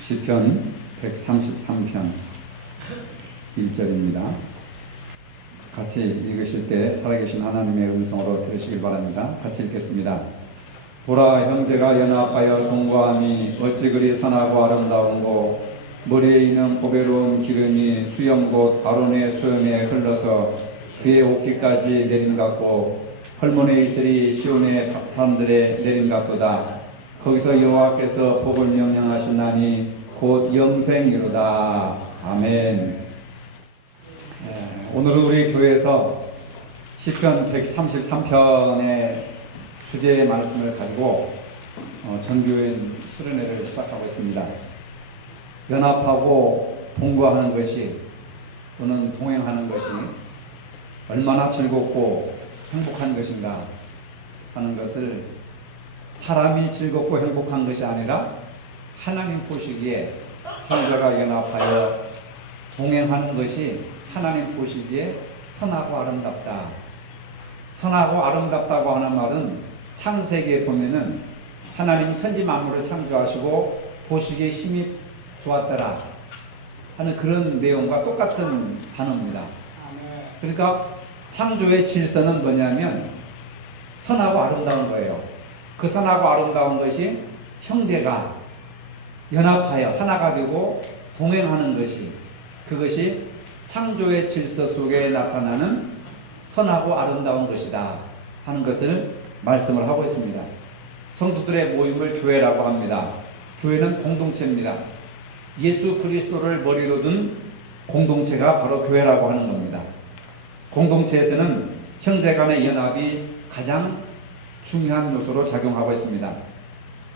시편 133편 1절입니다. 같이 읽으실 때 살아계신 하나님의 음성으로 들으시길 바랍니다. 같이 읽겠습니다. 보라, 형제가 연합하여 동거함이 어찌 그리 선하고 아름다운고, 머리에 있는 보배로운 기름이 수염 곧 아론의 수염에 흘러서 그의 옷깃까지 내림 같고, 헐몬의 이슬이 시온의 산들에 내림 같도다. 거기서 여호와께서 복을 명령하셨나니 곧 영생이로다. 아멘. 오늘은 우리 교회에서 시편 133편의 주제의 말씀을 가지고 전교인 수련회를 시작하고 있습니다. 연합하고 동거하는 것이 또는 동행하는 것이 얼마나 즐겁고 행복한 것인가 하는 것을, 사람이 즐겁고 행복한 것이 아니라 하나님 보시기에 형제가 연합하여 동행하는 것이 하나님 보시기에 선하고 아름답다. 선하고 아름답다고 하는 말은 창세기에 보면은 하나님 천지 만물을 창조하시고 보시기에 힘이 좋았더라 하는 그런 내용과 똑같은 단어입니다. 그러니까 창조의 질서는 뭐냐면 선하고 아름다운 거예요. 그 선하고 아름다운 것이 형제가 연합하여 하나가 되고 동행하는 것이, 그것이 창조의 질서 속에 나타나는 선하고 아름다운 것이다 하는 것을 말씀을 하고 있습니다. 성도들의 모임을 교회라고 합니다. 교회는 공동체입니다. 예수 그리스도를 머리로 둔 공동체가 바로 교회라고 하는 겁니다. 공동체에서는 형제 간의 연합이 가장 중요한 요소로 작용하고 있습니다.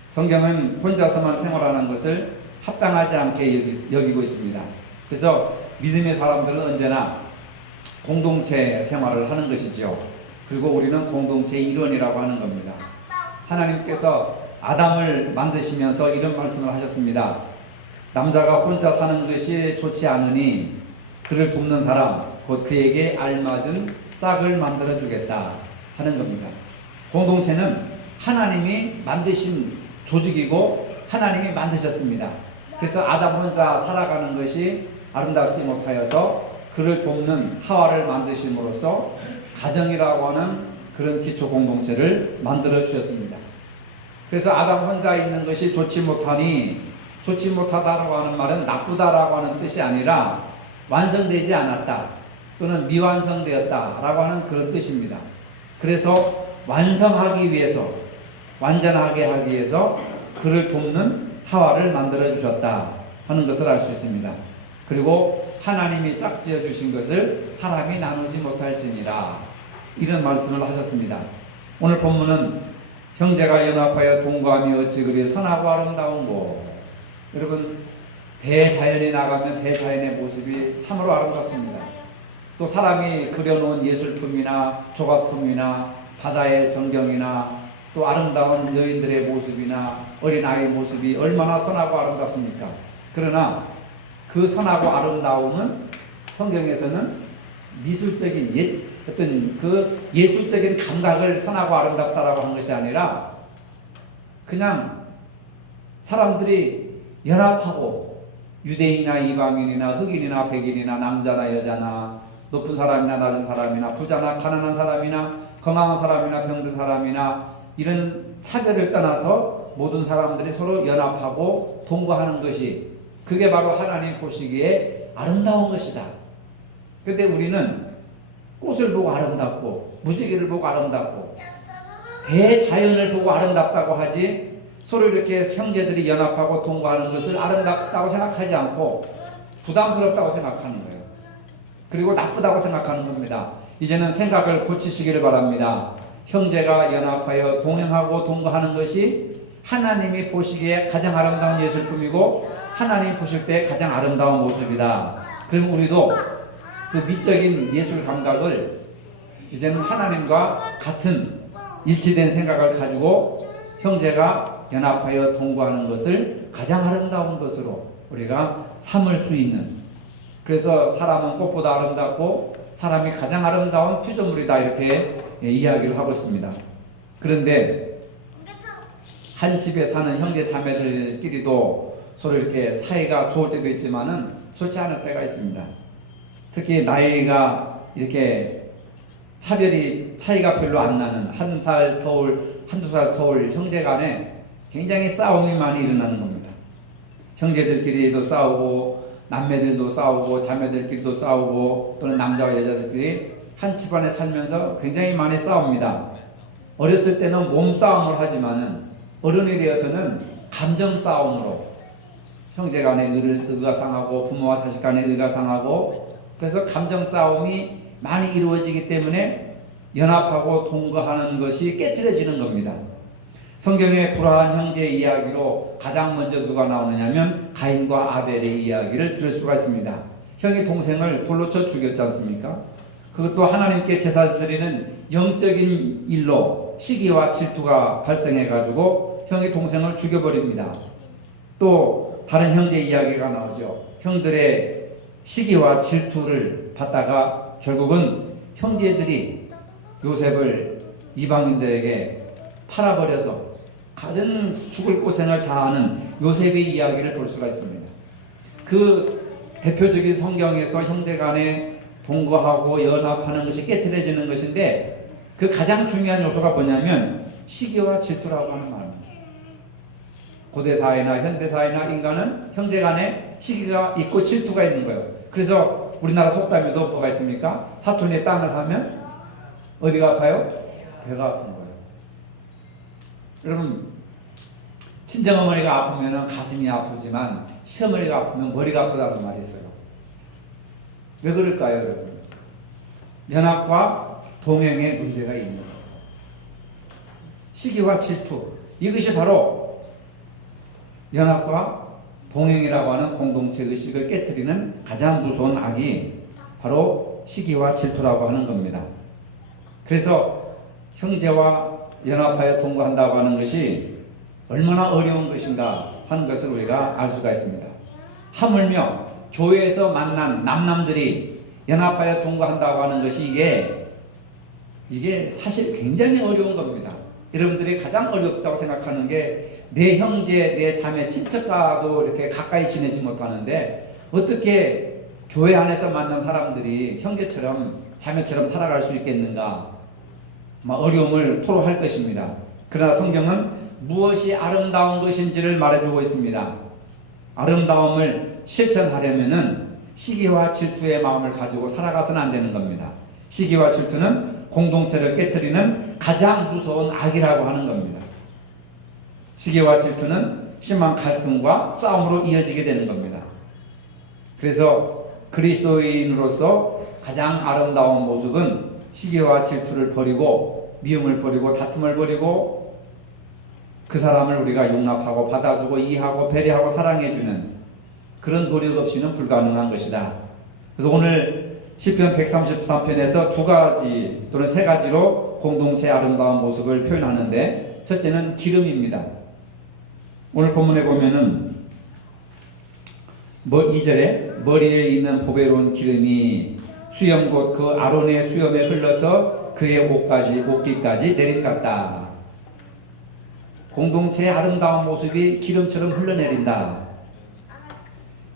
성경은 혼자서만 생활하는 것을 합당하지 않게 여기고 있습니다. 그래서 믿음의 사람들은 언제나 공동체 생활을 하는 것이죠. 그리고 우리는 공동체의 일원이라고 하는 겁니다. 하나님께서 아담을 만드시면서 이런 말씀을 하셨습니다. 남자가 혼자 사는 것이 좋지 않으니 그를 돕는 사람, 곧 그에게 알맞은 짝을 만들어 주겠다 하는 겁니다. 공동체는 하나님이 만드신 조직이고 하나님이 만드셨습니다. 그래서 아담 혼자 살아가는 것이 아름답지 못하여서 그를 돕는 하와를 만드심으로써 가정이라고 하는 그런 기초 공동체를 만들어 주셨습니다. 그래서 아담 혼자 있는 것이 좋지 못하니, 좋지 못하다라고 하는 말은 나쁘다라고 하는 뜻이 아니라 완성되지 않았다 또는 미완성되었다라고 하는 그런 뜻입니다. 그래서 완성하기 위해서, 완전하게 하기 위해서 그를 돕는 하와를 만들어 주셨다 하는 것을 알 수 있습니다. 그리고 하나님이 짝지어 주신 것을 사람이 나누지 못할지니라, 이런 말씀을 하셨습니다. 오늘 본문은 형제가 연합하여 동거함이 어찌 그리 선하고 아름다운고. 여러분, 대자연에 나가면 대자연의 모습이 참으로 아름답습니다. 또 사람이 그려놓은 예술품이나 조각품이나 바다의 전경이나 또 아름다운 여인들의 모습이나 어린아이의 모습이 얼마나 선하고 아름답습니까? 그러나 그 선하고 아름다움은 성경에서는 미술적인 어떤 그 예술적인 감각을 선하고 아름답다라고 한 것이 아니라 그냥 사람들이 연합하고 유대인이나 이방인이나 흑인이나 백인이나 남자나 여자나 높은 사람이나 낮은 사람이나 부자나 가난한 사람이나 건강한 사람이나 병든 사람이나 이런 차별을 떠나서 모든 사람들이 서로 연합하고 동거하는 것이, 그게 바로 하나님 보시기에 아름다운 것이다. 그런데 우리는 꽃을 보고 아름답고 무지개를 보고 아름답고 대자연을 보고 아름답다고 하지, 서로 이렇게 형제들이 연합하고 동거하는 것을 아름답다고 생각하지 않고 부담스럽다고 생각하는 거예요. 그리고 나쁘다고 생각하는 겁니다. 이제는 생각을 고치시기를 바랍니다. 형제가 연합하여 동행하고 동거하는 것이 하나님이 보시기에 가장 아름다운 예술품이고 하나님 보실 때 가장 아름다운 모습이다. 그럼 우리도 그 미적인 예술 감각을 이제는 하나님과 같은 일치된 생각을 가지고 형제가 연합하여 동거하는 것을 가장 아름다운 것으로 우리가 삼을 수 있는, 그래서 사람은 꽃보다 아름답고 사람이 가장 아름다운 피조물이다, 이렇게 이야기를 하고 있습니다. 그런데 한 집에 사는 형제 자매들끼리도 서로 이렇게 사이가 좋을 때도 있지만은 좋지 않을 때가 있습니다. 특히 나이가 이렇게 차이가 별로 안 나는 한 살 터울, 한두 살 터울 형제 간에 굉장히 싸움이 많이 일어나는 겁니다. 형제들끼리도 싸우고, 남매들도 싸우고, 자매들끼리도 싸우고, 또는 남자와 여자들끼리 한 집안에 살면서 굉장히 많이 싸웁니다. 어렸을 때는 몸싸움을 하지만은 어른이 되어서는 감정 싸움으로 형제 간의 의가 상하고, 부모와 자식 간의 의가 상하고, 그래서 감정 싸움이 많이 이루어지기 때문에 연합하고 동거하는 것이 깨뜨려지는 겁니다. 성경의 불화한 형제 이야기로 가장 먼저 누가 나오느냐면 가인과 아벨의 이야기를 들을 수가 있습니다. 형이 동생을 돌로 쳐 죽였지 않습니까? 그것도 하나님께 제사 드리는 영적인 일로 시기와 질투가 발생해가지고 형이 동생을 죽여버립니다. 또 다른 형제 이야기가 나오죠. 형들의 시기와 질투를 받다가 결국은 형제들이 요셉을 이방인들에게 팔아버려서 가진 죽을 고생을 다하는 요셉의 이야기를 볼 수가 있습니다. 그 대표적인 성경에서 형제간에 동거하고 연합하는 것이 깨트려지는 것인데 그 가장 중요한 요소가 뭐냐면 시기와 질투라고 하는 말입니다. 고대사회나 현대사회나 인간은 형제간에 시기가 있고 질투가 있는 거예요. 그래서 우리나라 속담에도 뭐가 있습니까? 사촌이 땅을 사면 어디가 아파요? 배가 아픈 거예요. 여러분, 친정어머니가 아프면 가슴이 아프지만 시어머니가 아프면 머리가 아프다는 말이 있어요. 왜 그럴까요, 여러분? 연합과 동행의 문제가 있는 거예요. 시기와 질투, 이것이 바로 연합과 동행이라고 하는 공동체 의식을 깨뜨리는 가장 무서운 악이 바로 시기와 질투라고 하는 겁니다. 그래서 형제와 연합하여 동거한다고 하는 것이 얼마나 어려운 것인가 하는 것을 우리가 알 수가 있습니다. 하물며 교회에서 만난 남남들이 연합하여 동거한다고 하는 것이 이게 사실 굉장히 어려운 겁니다. 여러분들이 가장 어렵다고 생각하는 게 내 형제, 내 자매, 친척과도 이렇게 가까이 지내지 못하는데 어떻게 교회 안에서 만난 사람들이 형제처럼 자매처럼 살아갈 수 있겠는가? 어려움을 토로할 것입니다. 그러나 성경은 무엇이 아름다운 것인지를 말해주고 있습니다. 아름다움을 실천하려면은 시기와 질투의 마음을 가지고 살아가서는 안 되는 겁니다. 시기와 질투는 공동체를 깨뜨리는 가장 무서운 악이라고 하는 겁니다. 시기와 질투는 심한 갈등과 싸움으로 이어지게 되는 겁니다. 그래서 그리스도인으로서 가장 아름다운 모습은 시기와 질투를 버리고 미움을 버리고 다툼을 버리고 그 사람을 우리가 용납하고 받아주고 이해하고 배려하고 사랑해주는 그런 노력 없이는 불가능한 것이다. 그래서 오늘 시편 133편에서 두 가지 또는 세 가지로 공동체의 아름다운 모습을 표현하는데 첫째는 기름입니다. 오늘 본문에 보면은 2절에 머리에 있는 보배로운 기름이 수염 곧 그 아론의 수염에 흘러서 그의 옷깃까지 내림같다. 공동체의 아름다운 모습이 기름처럼 흘러내린다.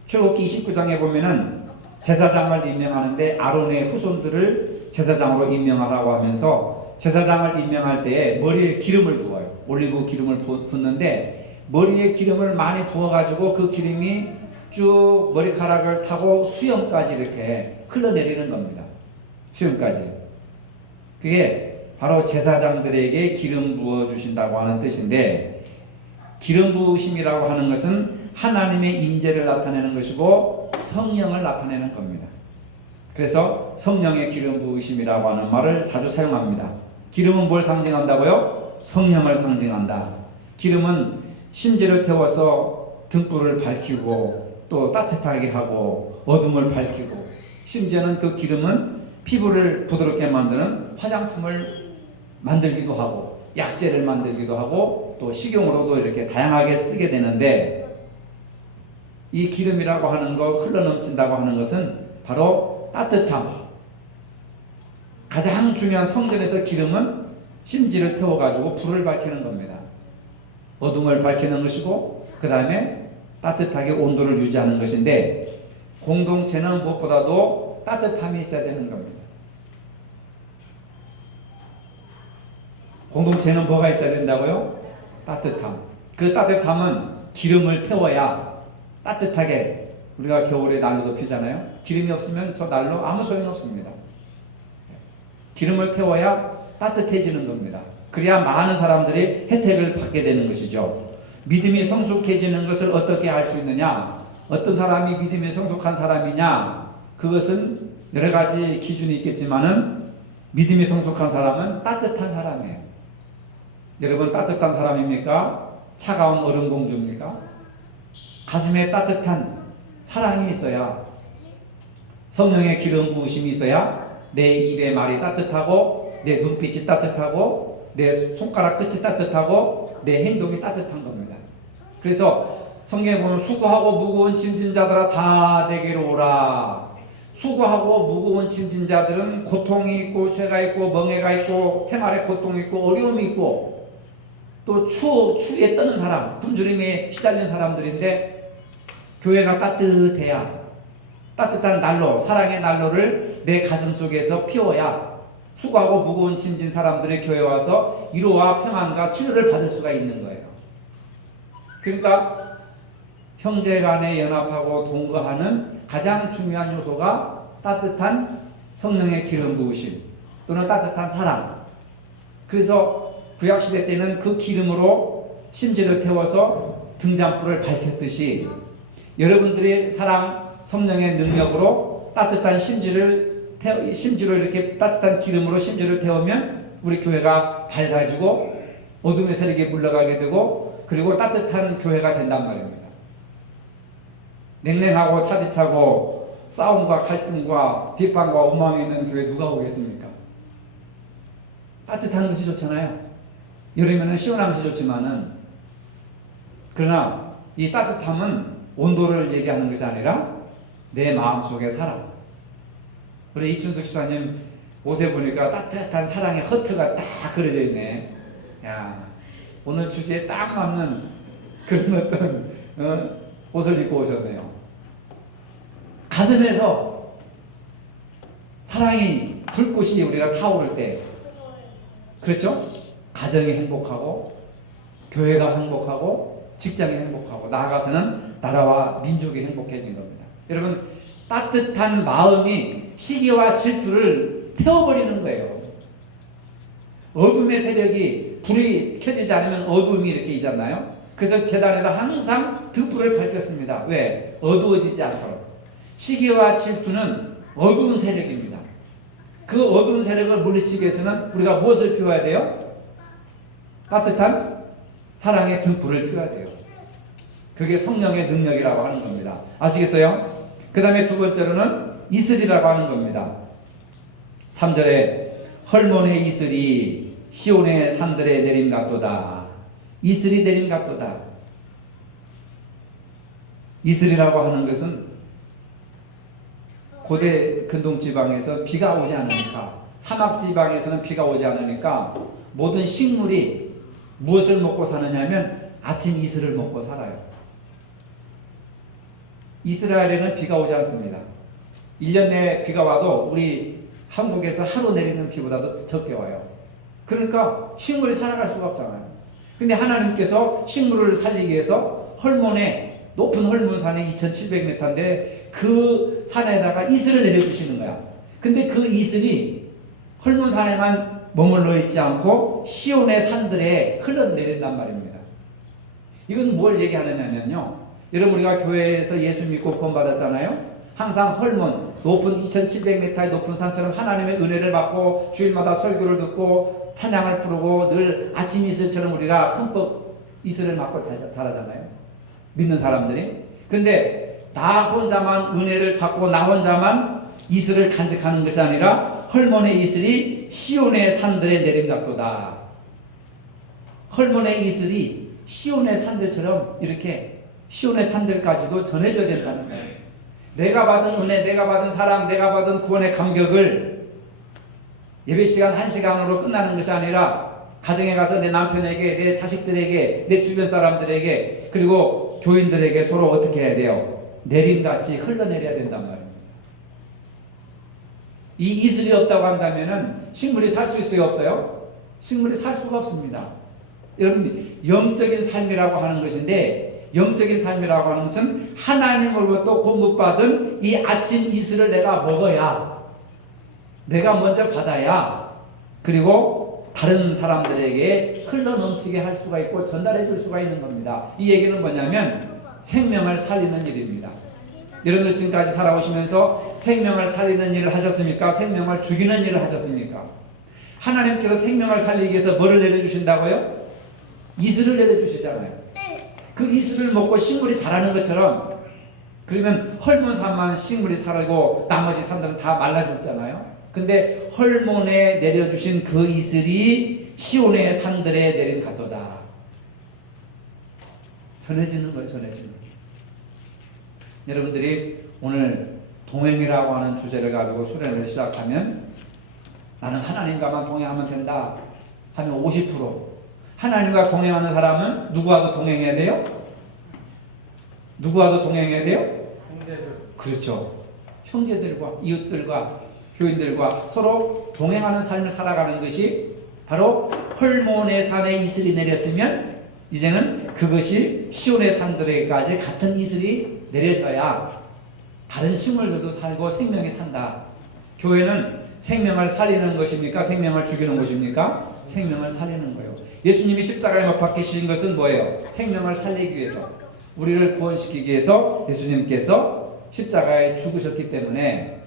출애굽기 29장에 보면은 제사장을 임명하는데 아론의 후손들을 제사장으로 임명하라고 하면서 제사장을 임명할 때에 머리에 기름을 부어요. 올리브 기름을 붓는데 머리에 기름을 많이 부어가지고 그 기름이 쭉 머리카락을 타고 수염까지 이렇게 흘러내리는 겁니다. 수염까지. 그게 바로 제사장들에게 기름 부어주신다고 하는 뜻인데 기름 부으심이라고 하는 것은 하나님의 임재를 나타내는 것이고 성령을 나타내는 겁니다. 그래서 성령의 기름 부으심이라고 하는 말을 자주 사용합니다. 기름은 뭘 상징한다고요? 성령을 상징한다. 기름은 심지를 태워서 등불을 밝히고 또 따뜻하게 하고 어둠을 밝히고 심지어는 그 기름은 피부를 부드럽게 만드는 화장품을 만들기도 하고 약재를 만들기도 하고 또 식용으로도 이렇게 다양하게 쓰게 되는데 이 기름이라고 하는 거 흘러넘친다고 하는 것은 바로 따뜻함. 가장 중요한 성전에서 기름은 심지를 태워가지고 불을 밝히는 겁니다. 어둠을 밝히는 것이고 그 다음에 따뜻하게 온도를 유지하는 것인데 공동체는 무엇보다도 따뜻함이 있어야 되는 겁니다. 공동체는 뭐가 있어야 된다고요? 따뜻함. 그 따뜻함은 기름을 태워야 따뜻하게 우리가 겨울에 난로도 피잖아요. 기름이 없으면 저 난로 아무 소용이 없습니다. 기름을 태워야 따뜻해지는 겁니다. 그래야 많은 사람들이 혜택을 받게 되는 것이죠. 믿음이 성숙해지는 것을 어떻게 알 수 있느냐? 어떤 사람이 믿음이 성숙한 사람이냐? 그것은 여러 가지 기준이 있겠지만은 믿음이 성숙한 사람은 따뜻한 사람이에요. 여러분 따뜻한 사람입니까? 차가운 얼음 공주입니까? 가슴에 따뜻한 사랑이 있어야, 성령의 기름 부으심이 있어야 내 입의 말이 따뜻하고 내 눈빛이 따뜻하고 내 손가락 끝이 따뜻하고 내 행동이 따뜻한 겁니다. 그래서 성경에 보면 수고하고 무거운 짐진 자들아 다 내게로 오라. 수고하고 무거운 짐진 자들은 고통이 있고 죄가 있고 멍해가 있고 생활에 고통이 있고 어려움이 있고 또 추위에 떠는 사람, 굶주림에 시달린 사람들인데 교회가 따뜻해야, 따뜻한 난로, 사랑의 난로를 내 가슴 속에서 피워야 수고하고 무거운 짐진 사람들의 교회에 와서 위로와 평안과 치료를 받을 수가 있는 거예요. 그러니까 형제 간에 연합하고 동거하는 가장 중요한 요소가 따뜻한 성령의 기름 부으심 또는 따뜻한 사랑. 그래서 구약시대 때는 그 기름으로 심지를 태워서 등잔불을 밝혔듯이 여러분들의 사랑, 성령의 능력으로 따뜻한 심지로 이렇게 따뜻한 기름으로 심지를 태우면 우리 교회가 밝아지고 어둠의 세력이 물러가게 되고 그리고 따뜻한 교회가 된단 말입니다. 냉랭하고 차디차고 싸움과 갈등과 비판과 원망이 있는 교회 누가 오겠습니까? 따뜻한 것이 좋잖아요. 여름에는 시원한 것이 좋지만은, 그러나 이 따뜻함은 온도를 얘기하는 것이 아니라 내 마음속의 사랑. 우리 이춘숙 집사님 옷에 보니까 따뜻한 사랑의 허트가 딱 그려져 있네. 야, 오늘 주제에 딱 맞는 그런 어떤 옷을 입고 오셨네요. 가슴에서 사랑이 불꽃이 우리가 타오를 때, 그렇죠? 가정이 행복하고 교회가 행복하고 직장이 행복하고 나아가서는 나라와 민족이 행복해진 겁니다. 여러분 따뜻한 마음이 시기와 질투를 태워버리는 거예요. 어둠의 세력이, 불이 켜지지 않으면 어둠이 이렇게 있잖아요. 그래서 제단에다 항상 등불을 밝혔습니다. 왜? 어두워지지 않도록. 시기와 질투는 어두운 세력입니다. 그 어두운 세력을 물리치기 위해서는 우리가 무엇을 피워야 돼요? 따뜻한 사랑의 등불을 피워야 돼요. 그게 성령의 능력이라고 하는 겁니다. 아시겠어요? 그 다음에 두 번째로는 이슬이라고 하는 겁니다. 3절에 헐몬의 이슬이 시온의 산들에 내림 같도다. 이슬이 내림 같도다. 이슬이라고 하는 것은 고대 근동지방에서 비가 오지 않으니까, 사막지방에서는 비가 오지 않으니까 모든 식물이 무엇을 먹고 사느냐 하면 아침 이슬을 먹고 살아요. 이스라엘에는 비가 오지 않습니다. 1년 내에 비가 와도 우리 한국에서 하루 내리는 비보다도 적게 와요. 그러니까 식물이 살아갈 수가 없잖아요. 근데 하나님께서 식물을 살리기 위해서 헐몬에, 높은 헐몬산이 2700m인데 그 산에다가 이슬을 내려주시는 거야. 근데 그 이슬이 헐몬산에만 머물러 있지 않고 시온의 산들에 흘러내린단 말입니다. 이건 뭘 얘기하느냐면요, 여러분 우리가 교회에서 예수 믿고 구원받았잖아요. 항상 헐몬, 높은 2700m의 높은 산처럼 하나님의 은혜를 받고 주일마다 설교를 듣고 찬양을 부르고 늘 아침 이슬처럼 우리가 흠뻑 이슬을 맞고 자라잖아요. 믿는 사람들이. 근데 나 혼자만 은혜를 받고 나 혼자만 이슬을 간직하는 것이 아니라 헐몬의 이슬이 시온의 산들에 내림각도다. 헐몬의 이슬이 시온의 산들처럼 이렇게 시온의 산들까지도 전해줘야 된다는 거예요. 내가 받은 은혜, 내가 받은 사랑, 내가 받은 구원의 감격을 예배 시간 1시간으로 끝나는 것이 아니라 가정에 가서 내 남편에게, 내 자식들에게, 내 주변 사람들에게, 그리고 교인들에게 서로 어떻게 해야 돼요? 내림같이 흘러내려야 된단 말이에요. 이 이슬이 없다고 한다면은 식물이 살 수 있어요, 없어요? 식물이 살 수가 없습니다. 여러분, 영적인 삶이라고 하는 것인데, 영적인 삶이라고 하는 것은 하나님으로부터 공급받은 이 아침 이슬을 내가 먹어야, 내가 먼저 받아야, 그리고 다른 사람들에게 흘러넘치게 할 수가 있고 전달해 줄 수가 있는 겁니다. 이 얘기는 뭐냐면 생명을 살리는 일입니다. 여러분들 지금까지 살아오시면서 생명을 살리는 일을 하셨습니까? 생명을 죽이는 일을 하셨습니까? 하나님께서 생명을 살리기 위해서 뭐를 내려주신다고요? 이슬을 내려주시잖아요. 그 이슬을 먹고 식물이 자라는 것처럼, 그러면 헐몬산만 식물이 살고 나머지 산들은 다 말라 죽잖아요. 근데 헐몬에 내려주신 그 이슬이 시온의 산들에 내린 가도다. 전해지는 거예요, 전해지는 거예요. 여러분들이 오늘 동행이라고 하는 주제를 가지고 수련을 시작하면 나는 하나님과만 동행하면 된다 하면 50%, 하나님과 동행하는 사람은 누구와도 동행해야 돼요? 누구와도 동행해야 돼요? 형제들. 그렇죠. 형제들과 이웃들과 교인들과 서로 동행하는 삶을 살아가는 것이 바로 헐몬의 산에 이슬이 내렸으면 이제는 그것이 시온의 산들에까지 같은 이슬이 내려져야 다른 식물들도 살고 생명이 산다. 교회는 생명을 살리는 것입니까? 생명을 죽이는 것입니까? 생명을 살리는 거예요. 예수님이 십자가에 못 박히신 것은 뭐예요? 생명을 살리기 위해서, 우리를 구원시키기 위해서 예수님께서 십자가에 죽으셨기 때문에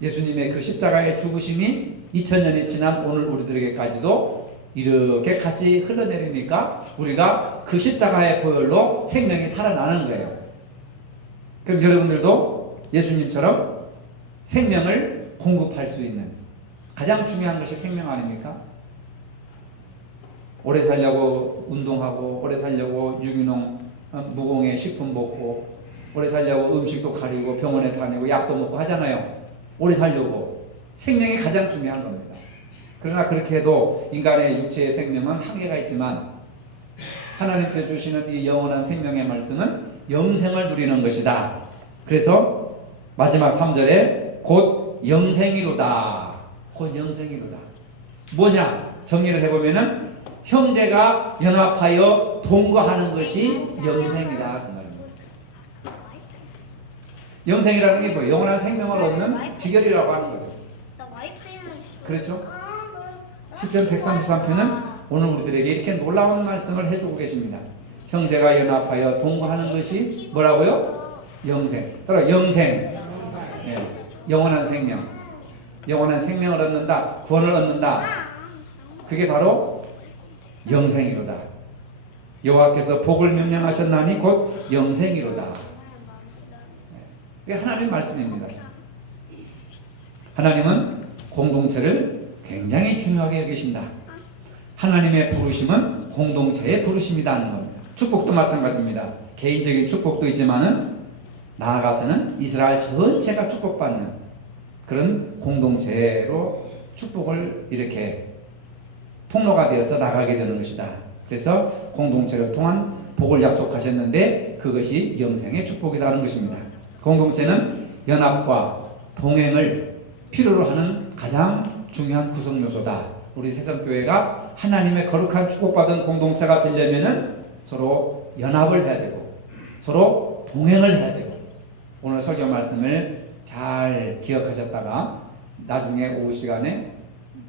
예수님의 그 십자가의 죽으심이 2000년이 지난 오늘 우리들에게까지도 이렇게 같이 흘러내립니까? 우리가 그 십자가의 보혈로 생명이 살아나는 거예요. 그럼 여러분들도 예수님처럼 생명을 공급할 수 있는 가장 중요한 것이 생명 아닙니까? 오래 살려고 운동하고, 오래 살려고 유기농 무공해 식품 먹고, 오래 살려고 음식도 가리고 병원에 다니고 약도 먹고 하잖아요. 오래 살려고. 생명이 가장 중요한 겁니다. 그러나 그렇게 해도 인간의 육체의 생명은 한계가 있지만 하나님께서 주시는 이 영원한 생명의 말씀은 영생을 누리는 것이다. 그래서 마지막 3절에 곧 영생이로다. 곧 영생이로다. 뭐냐? 정리를 해보면은 형제가 연합하여 동거하는 것이 영생이다. 그 말입니다. 영생이라는 게 뭐예요? 영원한 생명을 얻는 비결이라고 하는 거죠. 그렇죠? 시편 133편은 오늘 우리들에게 이렇게 놀라운 말씀을 해주고 계십니다. 형제가 연합하여 동거하는 것이 뭐라고요? 영생. 따라 영생. 네. 영원한 생명. 영원한 생명을 얻는다. 구원을 얻는다. 그게 바로 영생이로다. 여호와께서 복을 명령하셨나니 곧 영생이로다. 이게 하나님의 말씀입니다. 하나님은 공동체를 굉장히 중요하게 여기신다. 하나님의 부르심은 공동체의 부르심이라는 겁니다. 축복도 마찬가지입니다. 개인적인 축복도 있지만은 나아가서는 이스라엘 전체가 축복받는 그런 공동체로 축복을 이렇게 통로가 되어서 나가게 되는 것이다. 그래서 공동체를 통한 복을 약속하셨는데 그것이 영생의 축복이라는 것입니다. 공동체는 연합과 동행을 필요로 하는 가장 중요한 구성 요소다. 우리 새성교회가 하나님의 거룩한 축복받은 공동체가 되려면은 서로 연합을 해야 되고 서로 동행을 해야 되고, 오늘 설교 말씀을 잘 기억하셨다가 나중에 오후 시간에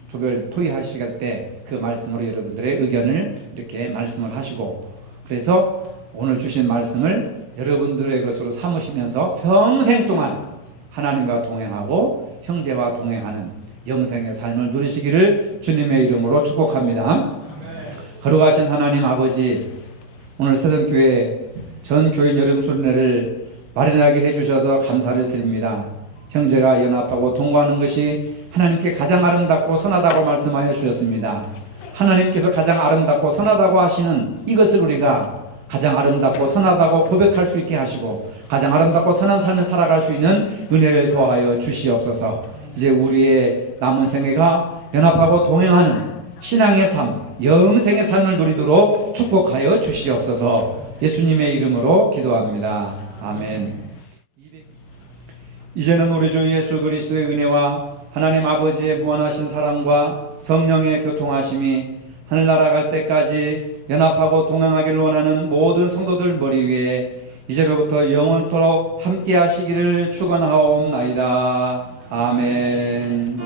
조별 토의하실 때 그 말씀으로 여러분들의 의견을 이렇게 말씀을 하시고, 그래서 오늘 주신 말씀을 여러분들의 것으로 삼으시면서 평생 동안 하나님과 동행하고 형제와 동행하는 영생의 삶을 누리시기를 주님의 이름으로 축복합니다. 거룩하신 하나님 아버지, 오늘 새성교회 전 교인 여름 순례를 마련하게 해주셔서 감사를 드립니다. 형제가 연합하고 동거하는 것이 하나님께 가장 아름답고 선하다고 말씀하여 주셨습니다. 하나님께서 가장 아름답고 선하다고 하시는 이것을 우리가 가장 아름답고 선하다고 고백할 수 있게 하시고 가장 아름답고 선한 삶을 살아갈 수 있는 은혜를 더하여 주시옵소서. 이제 우리의 남은 생애가 연합하고 동행하는 신앙의 삶, 영생의 삶을 누리도록 축복하여 주시옵소서. 예수님의 이름으로 기도합니다. 아멘. 이제는 우리 주 예수 그리스도의 은혜와 하나님 아버지의 무한하신 사랑과 성령의 교통하심이 하늘나라 갈 때까지 연합하고 동행하기를 원하는 모든 성도들 머리 위에 이제로부터 영원토록 함께 하시기를 축원하옵나이다. 아멘.